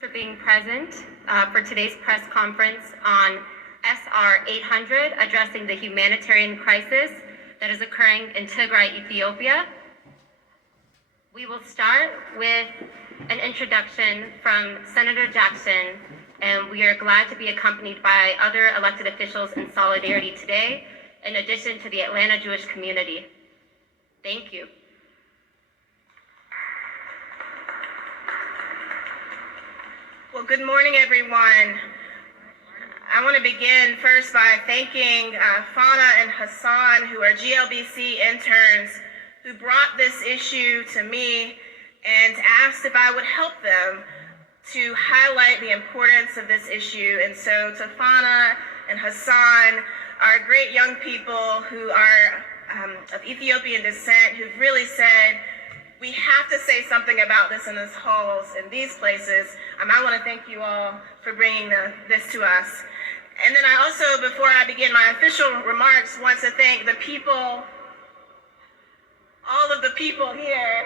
For being present for today's press conference on SR 800, addressing the humanitarian crisis that is occurring in Tigray, Ethiopia. We will start with an introduction from Senator Jackson, and we are glad to be accompanied by other elected officials in solidarity today, in addition to the Atlanta Jewish community. Thank you. Well, good morning, everyone. I want to begin first by thanking Fana and Hassan, who are GLBC interns, who brought this issue to me and asked if I would help them to highlight the importance of this issue. And so to Fana and Hassan, our great young people who are of Ethiopian descent, who've really said, we have to say something about this in these halls, in these places. I want to thank you all for bringing this to us. And then I also, before I begin my official remarks, want to thank the people, all of the people here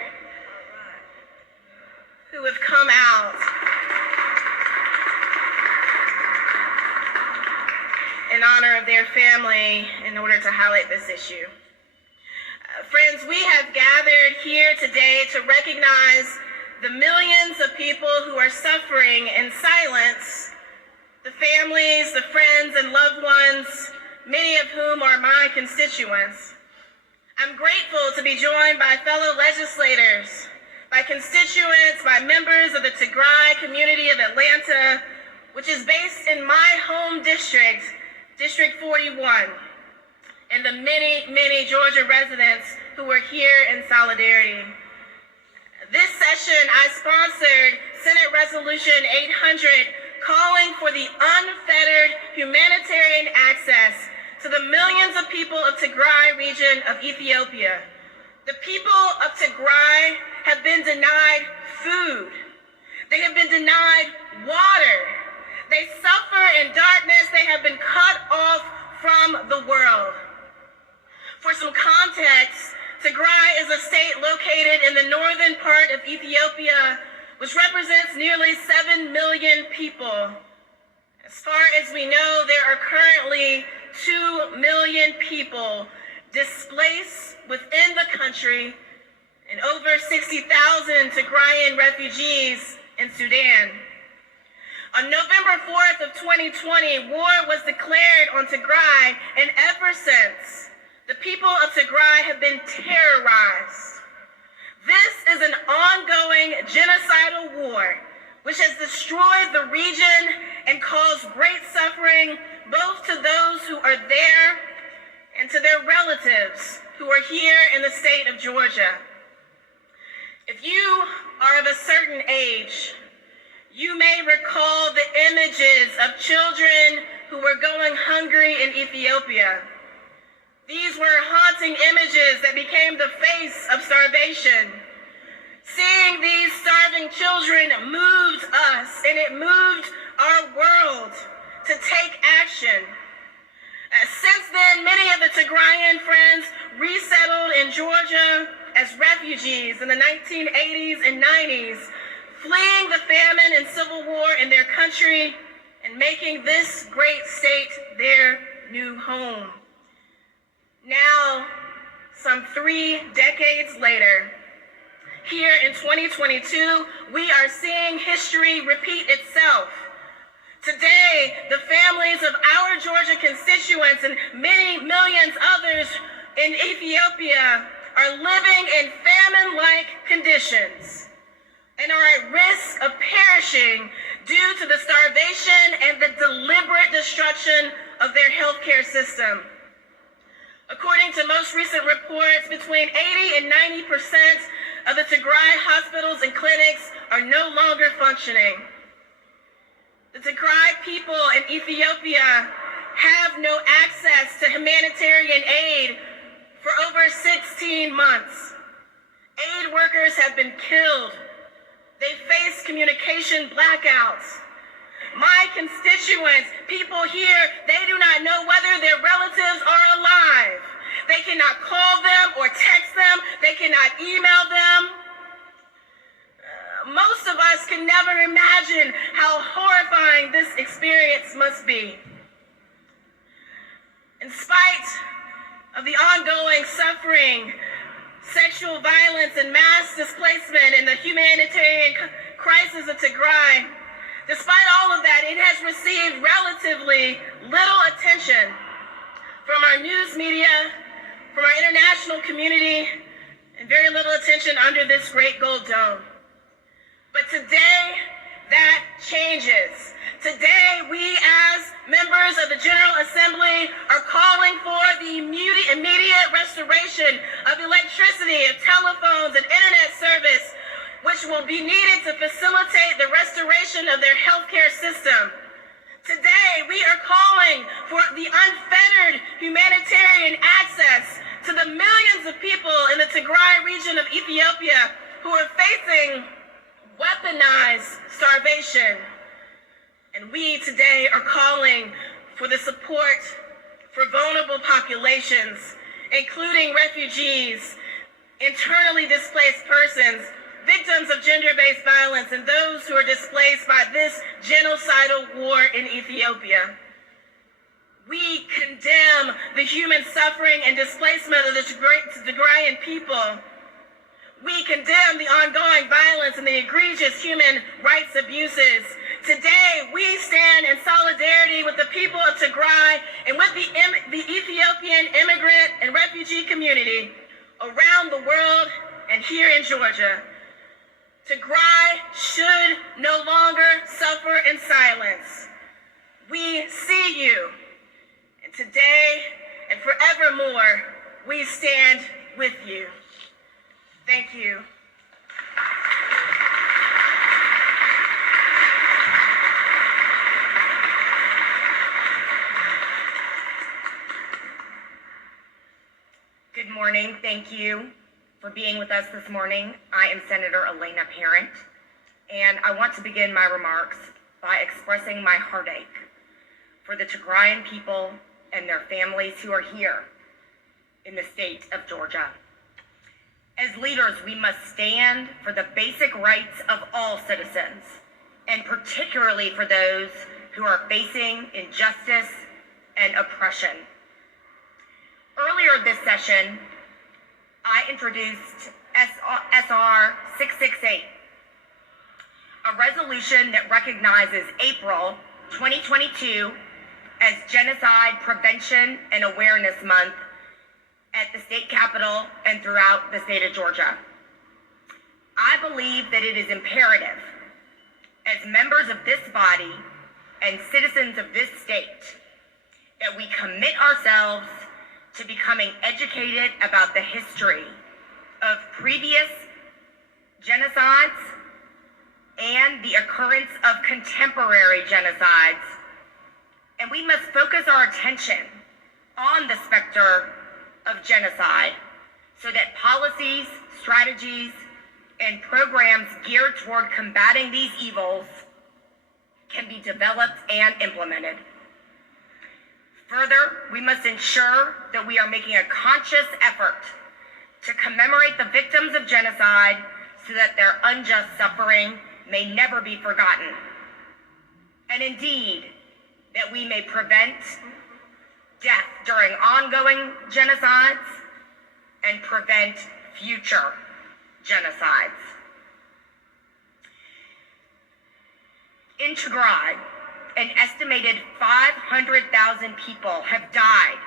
who have come out in honor of their family in order to highlight this issue. Friends, we have gathered here today to recognize the millions of people who are suffering in silence, the families, the friends, and loved ones, many of whom are my constituents. I'm grateful to be joined by fellow legislators, by constituents, by members of the Tigray community of Atlanta, which is based in my home district, District 41, and the many, many Georgia residents who are here in solidarity. This session, I sponsored Senate Resolution 800, calling for the unfettered humanitarian access to the millions of people of Tigray region of Ethiopia. The people of Tigray have been denied food. They have been denied water. They suffer in darkness. They have been cut off from the world. For some context, Tigray is a state located in the northern part of Ethiopia, which represents nearly 7 million people. As far as we know, there are currently 2 million people displaced within the country and over 60,000 Tigrayan refugees in Sudan. On November 4th of 2020, war was declared on Tigray, and ever since, the people of Tigray have been terrorized. This is an ongoing genocidal war which has destroyed the region and caused great suffering both to those who are there and to their relatives who are here in the state of Georgia. If you are of a certain age, you may recall the images of children who were going hungry in Ethiopia. These were haunting images that became the face of starvation. Seeing these starving children moved us, and it moved our world to take action. Since then, many of the Tigrayan friends resettled in Georgia as refugees in the 1980s and 90s, fleeing the famine and civil war in their country and making this great state their new home. Now, some 3 decades later, here in 2022, we are seeing history repeat itself. Today, the families of our Georgia constituents and many millions others in Ethiopia are living in famine-like conditions and are at risk of perishing due to the starvation and the deliberate destruction of their healthcare system. According to most recent reports, between 80 and 90% of the Tigray hospitals and clinics are no longer functioning. The Tigray people in Ethiopia have no access to humanitarian aid for over 16 months. Aid workers have been killed. They face communication blackouts. My constituents, people here, they do not know whether their relatives are alive. They cannot call them or text them. They cannot email them. Most of us can never imagine how horrifying this experience must be. In spite of the ongoing suffering, sexual violence, and mass displacement in the humanitarian crisis of Tigray, despite all of that, it has received relatively little attention from our news media, from our international community, and very little attention under this great gold dome. But today, that changes. Today, we as members of the General Assembly are calling for the immediate restoration of electricity, of telephones, and internet service, which will be needed to facilitate the restoration of their healthcare system. Today, we are calling for the unfettered humanitarian access to the millions of people in the Tigray region of Ethiopia who are facing weaponized starvation. And we today are calling for the support for vulnerable populations, including refugees, internally displaced persons, victims of gender-based violence, and those who are displaced by this genocidal war in Ethiopia. We condemn the human suffering and displacement of the Tigrayan people. We condemn the ongoing violence and the egregious human rights abuses. Today, we stand in solidarity with the people of Tigray and with the Ethiopian immigrant and refugee community around the world and here in Georgia. Tigray should no longer suffer in silence. We see you, and today and forevermore, we stand with you. Thank you. Good morning. Thank you for being with us this morning. I am Senator Elena Parent, and I want to begin my remarks by expressing my heartache for the Tigrayan people and their families who are here in the state of Georgia. As leaders, we must stand for the basic rights of all citizens, and particularly for those who are facing injustice and oppression. Earlier this session, I introduced SR 668, a resolution that recognizes April 2022 as Genocide Prevention and Awareness Month at the state capitol and throughout the state of Georgia. I believe that it is imperative, as members of this body and citizens of this state, that we commit ourselves to becoming educated about the history of previous genocides and the occurrence of contemporary genocides. And we must focus our attention on the specter of genocide so that policies, strategies, and programs geared toward combating these evils can be developed and implemented. Further, we must ensure that we are making a conscious effort to commemorate the victims of genocide so that their unjust suffering may never be forgotten. And indeed, that we may prevent death during ongoing genocides and prevent future genocides. In Tigray, an estimated 500,000 people have died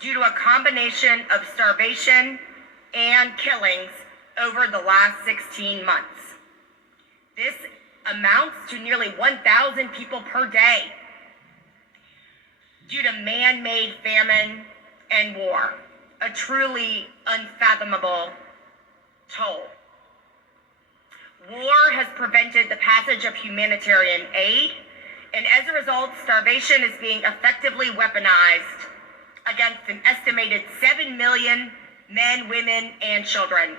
due to a combination of starvation and killings over the last 16 months. This amounts to nearly 1,000 people per day due to man-made famine and war, a truly unfathomable toll. War has prevented the passage of humanitarian aid, and as a result, starvation is being effectively weaponized against an estimated 7 million men, women, and children.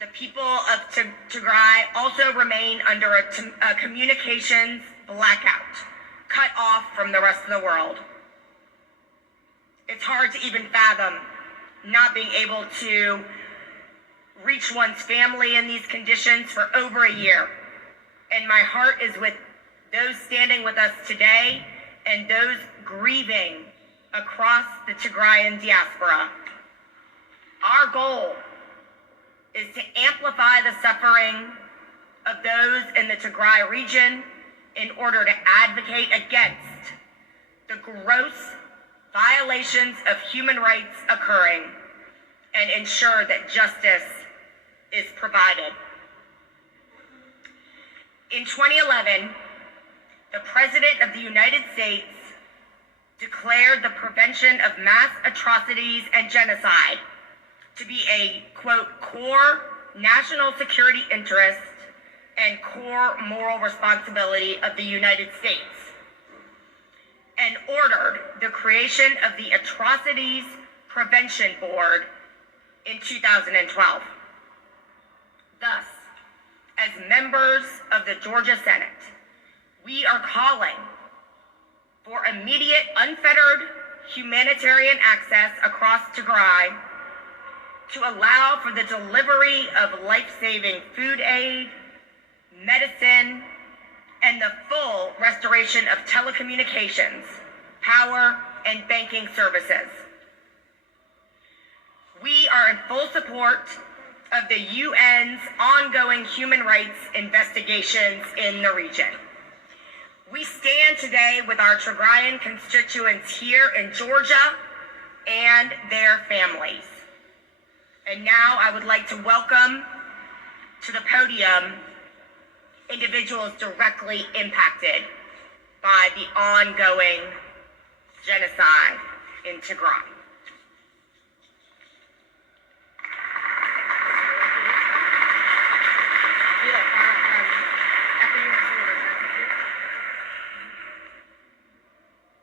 The people of Tigray also remain under a communications blackout, cut off from the rest of the world. It's hard to even fathom not being able to reach one's family in these conditions for over a year. And my heart is with those standing with us today and those grieving across the Tigrayan diaspora. Our goal is to amplify the suffering of those in the Tigray region in order to advocate against the gross violations of human rights occurring and ensure that justice is provided. In 2011, the President of the United States declared the prevention of mass atrocities and genocide to be a, quote, core national security interest and core moral responsibility of the United States, and ordered the creation of the Atrocities Prevention Board in 2012. Thus, as members of the Georgia Senate, we are calling for immediate, unfettered humanitarian access across Tigray to allow for the delivery of life-saving food aid, medicine, and the full restoration of telecommunications, power, and banking services. We are in full support of the UN's ongoing human rights investigations in the region. We stand today with our Tigrayan constituents here in Georgia and their families. And now I would like to welcome to the podium individuals directly impacted by the ongoing genocide in Tigray.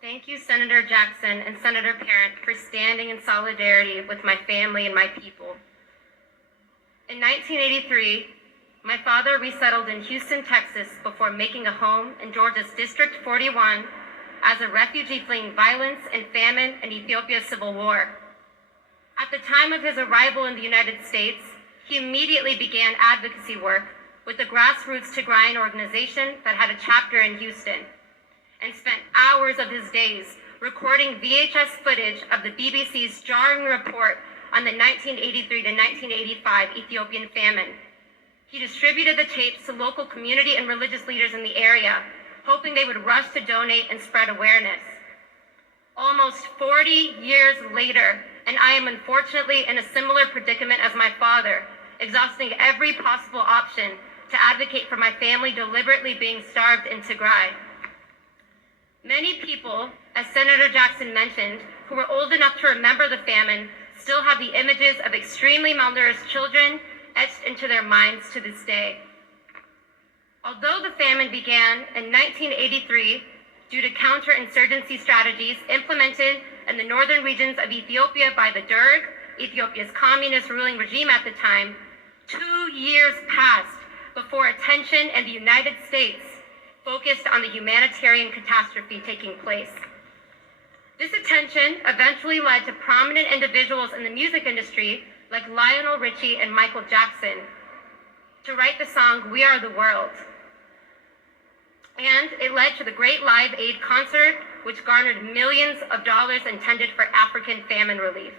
Thank you, Senator Jackson and Senator Parent, for standing in solidarity with my family and my people. In 1983, my father resettled in Houston, Texas, before making a home in Georgia's District 41 as a refugee fleeing violence and famine in Ethiopia's civil war. At the time of his arrival in the United States, he immediately began advocacy work with the grassroots Tigrayan organization that had a chapter in Houston, and spent hours of his days recording VHS footage of the BBC's jarring report on the 1983 to 1985 Ethiopian famine. He distributed the tapes to local community and religious leaders in the area, hoping they would rush to donate and spread awareness. Almost 40 years later, and I am unfortunately in a similar predicament as my father, exhausting every possible option to advocate for my family deliberately being starved in Tigray. Many people, as Senator Jackson mentioned, who were old enough to remember the famine, still have the images of extremely malnourished children etched into their minds to this day. Although the famine began in 1983 due to counterinsurgency strategies implemented in the northern regions of Ethiopia by the Derg, Ethiopia's communist ruling regime at the time, 2 years passed before attention in the United States focused on the humanitarian catastrophe taking place. This attention eventually led to prominent individuals in the music industry like Lionel Richie and Michael Jackson to write the song "We Are the World." And it led to the Great Live Aid concert, which garnered millions of dollars intended for African famine relief.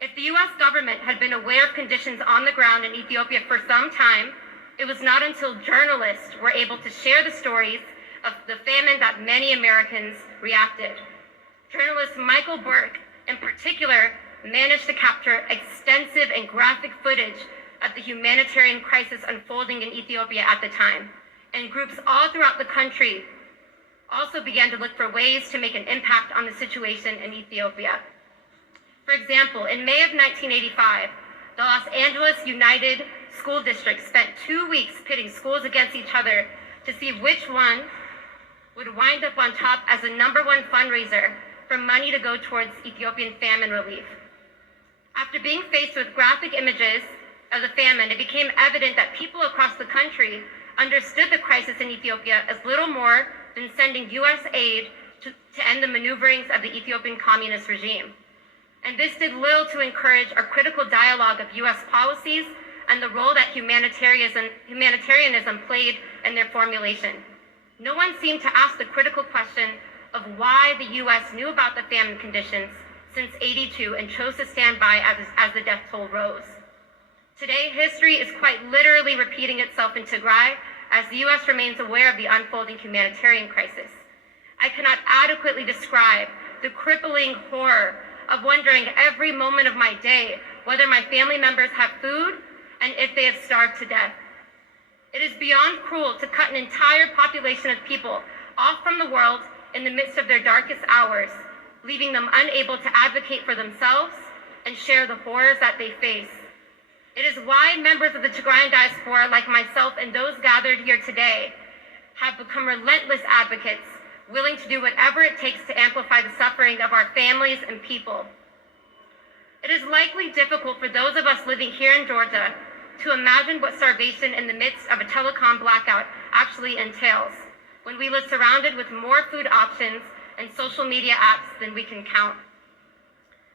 If the US government had been aware of conditions on the ground in Ethiopia for some time, it was not until journalists were able to share the stories of the famine that many Americans reacted. Journalist Michael Burke, in particular, managed to capture extensive and graphic footage of the humanitarian crisis unfolding in Ethiopia at the time, and groups all throughout the country also began to look for ways to make an impact on the situation in Ethiopia. For example, in May of 1985, the Los Angeles United School District spent 2 weeks pitting schools against each other to see which one would wind up on top as the #1 fundraiser for money to go towards Ethiopian famine relief. After being faced with graphic images of the famine, it became evident that people across the country understood the crisis in Ethiopia as little more than sending US aid to end the maneuverings of the Ethiopian communist regime. and this did little to encourage a critical dialogue of U.S. policies and the role that humanitarianism played in their formulation. No one seemed to ask the critical question of why the U.S. knew about the famine conditions since '82 and chose to stand by as the death toll rose. Today, history is quite literally repeating itself in Tigray as the U.S. remains aware of the unfolding humanitarian crisis. I cannot adequately describe the crippling horror of wondering every moment of my day whether my family members have food and if they have starved to death. It is beyond cruel to cut an entire population of people off from the world in the midst of their darkest hours, leaving them unable to advocate for themselves and share the horrors that they face. It is why members of the Tigrayan diaspora, like myself and those gathered here today, have become relentless advocates, willing to do whatever it takes to amplify the suffering of our families and people. It is likely difficult for those of us living here in Georgia to imagine what starvation in the midst of a telecom blackout actually entails, when we live surrounded with more food options and social media apps than we can count.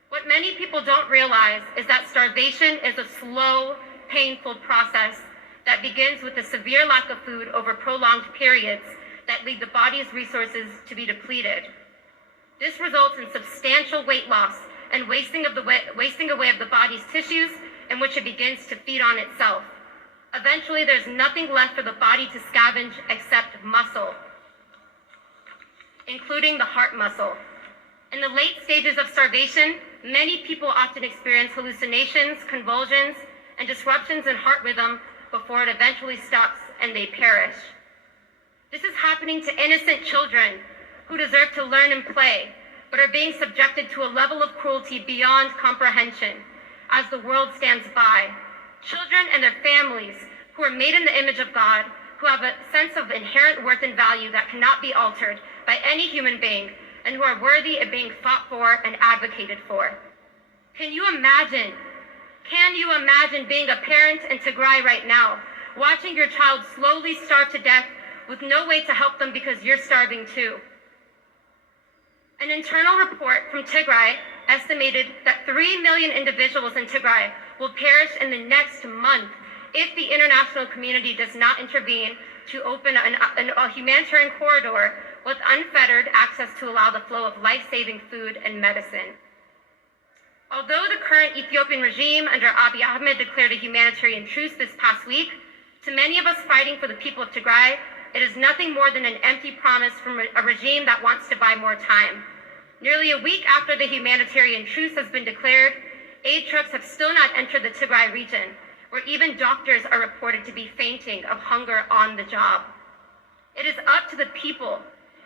What many people don't realize is that starvation is a slow, painful process that begins with a severe lack of food over prolonged periods that lead the body's resources to be depleted. This results in substantial weight loss and wasting away of the body's tissues in which it begins to feed on itself. Eventually, there's nothing left for the body to scavenge except muscle, including the heart muscle. In the late stages of starvation, many people often experience hallucinations, convulsions, and disruptions in heart rhythm before it eventually stops and they perish. This is happening to innocent children who deserve to learn and play, but are being subjected to a level of cruelty beyond comprehension as the world stands by. Children and their families who are made in the image of God, who have a sense of inherent worth and value that cannot be altered by any human being, and who are worthy of being fought for and advocated for. Can you imagine being a parent in Tigray right now, watching your child slowly starve to death with no way to help them because you're starving too? An internal report from Tigray estimated that 3 million individuals in Tigray will perish in the next month if the international community does not intervene to open a humanitarian corridor with unfettered access to allow the flow of life-saving food and medicine. Although the current Ethiopian regime under Abiy Ahmed declared a humanitarian truce this past week, to many of us fighting for the people of Tigray, it is nothing more than an empty promise from a regime that wants to buy more time. Nearly a week after the humanitarian truce has been declared, aid trucks have still not entered the Tigray region, where even doctors are reported to be fainting of hunger on the job. It is up to the people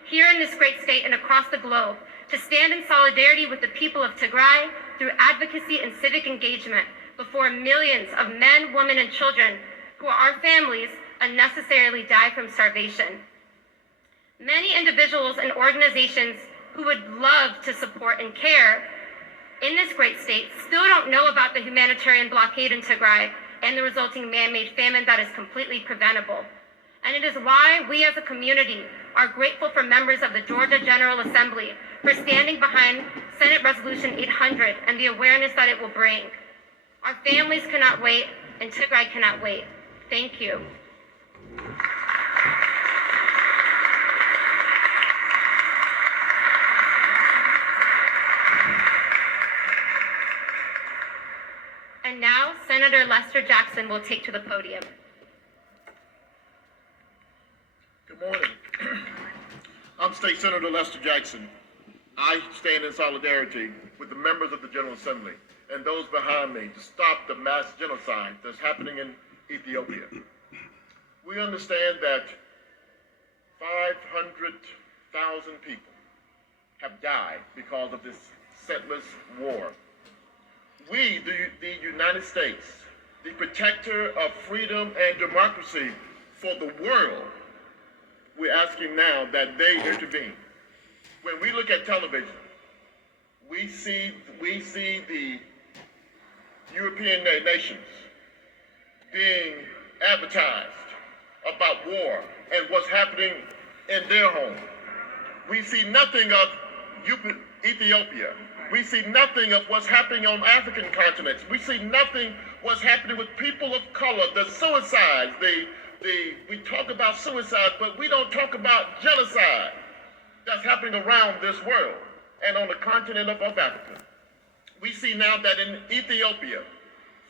here in this great state and across the globe to stand in solidarity with the people of Tigray through advocacy and civic engagement before millions of men, women, and children who are our families unnecessarily die from starvation. Many individuals and organizations who would love to support and care in this great state still don't know about the humanitarian blockade in Tigray and the resulting man-made famine that is completely preventable. And it is why we as a community are grateful for members of the Georgia General Assembly for standing behind Senate Resolution 800 and the awareness that it will bring. Our families cannot wait, and Tigray cannot wait. Thank you. And now, Senator Lester Jackson will take to the podium. Good morning. I'm State Senator Lester Jackson. I stand in solidarity with the members of the General Assembly and those behind me to stop the mass genocide that's happening in Ethiopia. We understand that 500,000 people have died because of this senseless war. We, the United States, the protector of freedom and democracy for the world, we're asking now that they intervene. When we look at television, we see the European nations being advertised about war and what's happening in their home. We see nothing of Ethiopia. We see nothing of what's happening on African continents. We see nothing what's happening with people of color, the suicides, we talk about suicide, but we don't talk about genocide that's happening around this world and on the continent of Africa. We see now that in Ethiopia,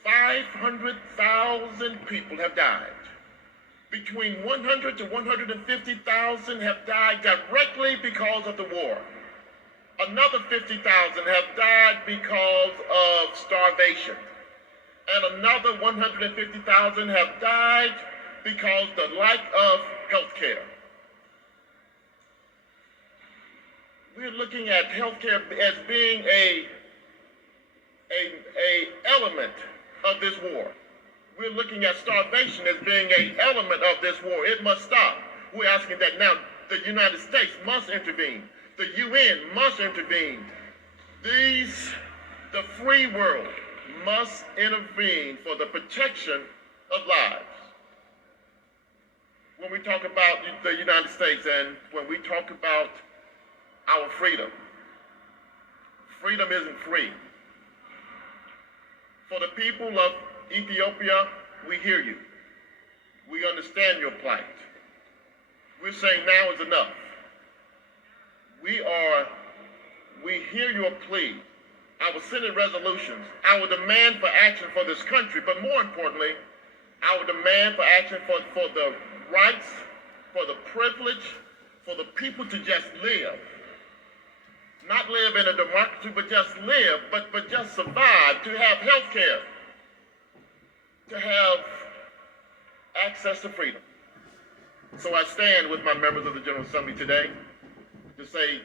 500,000 people have died. Between 100 to 150,000 have died directly because of the war. Another 50,000 have died because of starvation. And another 150,000 have died because the lack of health care. We're looking at healthcare as being a element of this war. We're looking at starvation as being an element of this war. It must stop. We're asking that now the United States must intervene. The UN must intervene. The free world must intervene for the protection of lives. When we talk about the United States and when we talk about our freedom, freedom isn't free. For the people of Ethiopia, we hear you. We understand your plight. We're saying now is enough. We hear your plea, our Senate resolutions, our demand for action for this country, but more importantly, our demand for action for the rights, for the privilege, for the people to just live. Not live in a democracy, but just live, but just survive, to have health care, to have access to freedom. So I stand with my members of the General Assembly today to say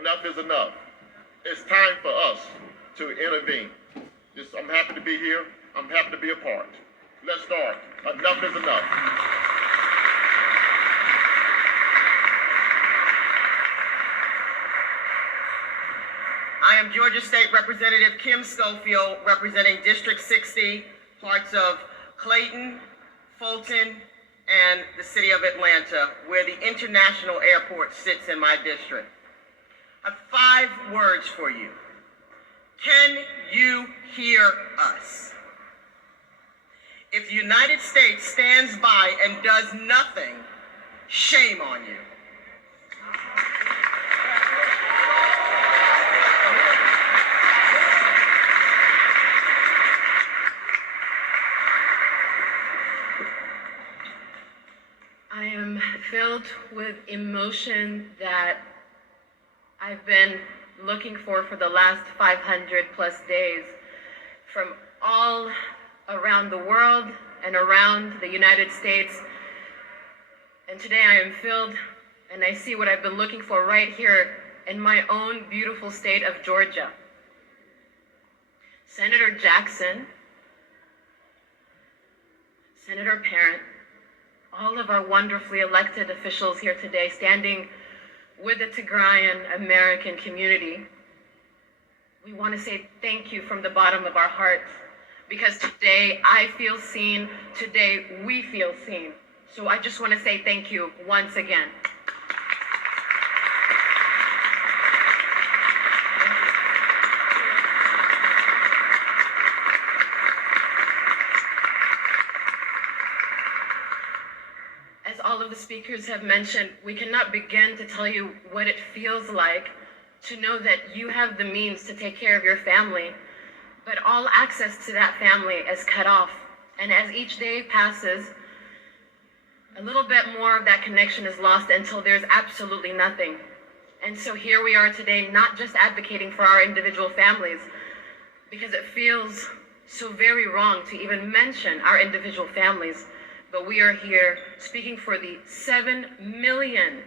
enough is enough. It's time for us to intervene. I'm happy to be here. I'm happy to be a part. Let's start. Enough is enough. I am Georgia State Representative Kim Schofield, representing District 60, parts of Clayton, Fulton, and the city of Atlanta, where the international airport sits in my district. I have 5 words for you. Can you hear us? If the United States stands by and does nothing, shame on you. I am filled with emotion that I've been looking for the last 500 plus days from all around the world and around the United States. And today I am filled and I see what I've been looking for right here in my own beautiful state of Georgia. Senator Jackson, Senator Parent, all of our wonderfully elected officials here today standing with the Tigrayan American community. We want to say thank you from the bottom of our hearts, because today I feel seen, today we feel seen. So I just want to say thank you once again. As all of the speakers have mentioned, we cannot begin to tell you what it feels like to know that you have the means to take care of your family, but all access to that family is cut off. And as each day passes, a little bit more of that connection is lost until there's absolutely nothing. And so here we are today, not just advocating for our individual families, because it feels so very wrong to even mention our individual families, but we are here speaking for the 7 million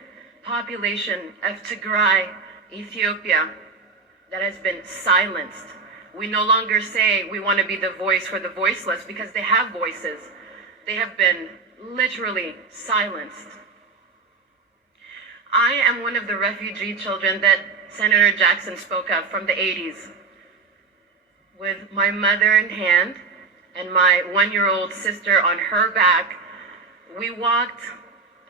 population of Tigray, Ethiopia, that has been silenced. We no longer say we want to be the voice for the voiceless, because they have voices. They have been literally silenced. I am one of the refugee children that Senator Jackson spoke of from the 80s. With my mother in hand and my 1-year-old sister on her back, we walked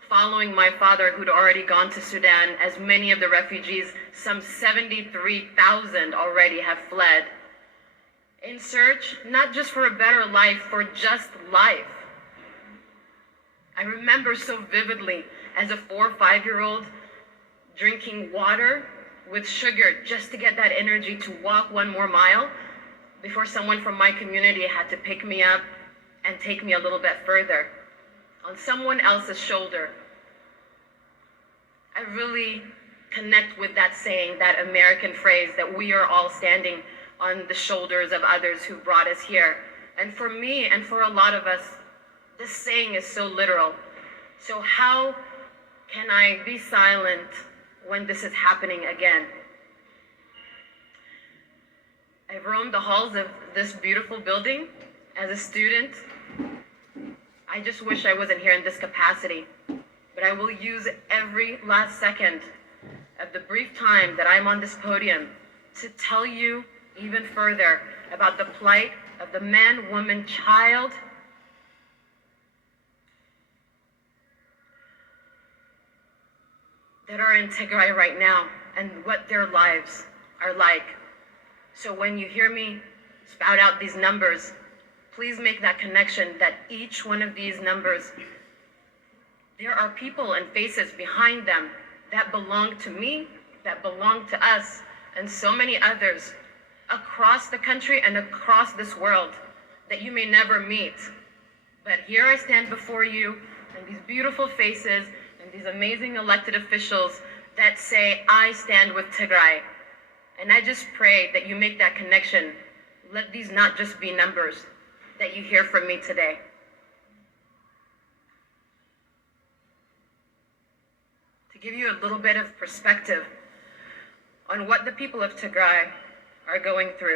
following my father, who'd already gone to Sudan, as many of the refugees, some 73,000 already have fled, in search not just for a better life, for just life. I remember so vividly as a 4 or 5-year-old drinking water with sugar just to get that energy to walk 1 more mile before someone from my community had to pick me up and take me a little bit further on someone else's shoulder. I really connect with that saying, that American phrase, that we are all standing on the shoulders of others who brought us here. And for me and for a lot of us, this saying is so literal. So how can I be silent when this is happening again? I've roamed the halls of this beautiful building as a student. I just wish I wasn't here in this capacity, but I will use every last second of the brief time that I'm on this podium to tell you even further about the plight of the man, woman, child that are in Tigray right now and what their lives are like. So when you hear me spout out these numbers, please make that connection that each one of these numbers, there are people and faces behind them that belong to me, that belong to us, and so many others across the country and across this world that you may never meet. But here I stand before you, and these beautiful faces, and these amazing elected officials that say, I stand with Tigray. And I just pray that you make that connection. Let these not just be numbers that you hear from me today. To give you a little bit of perspective on what the people of Tigray are going through.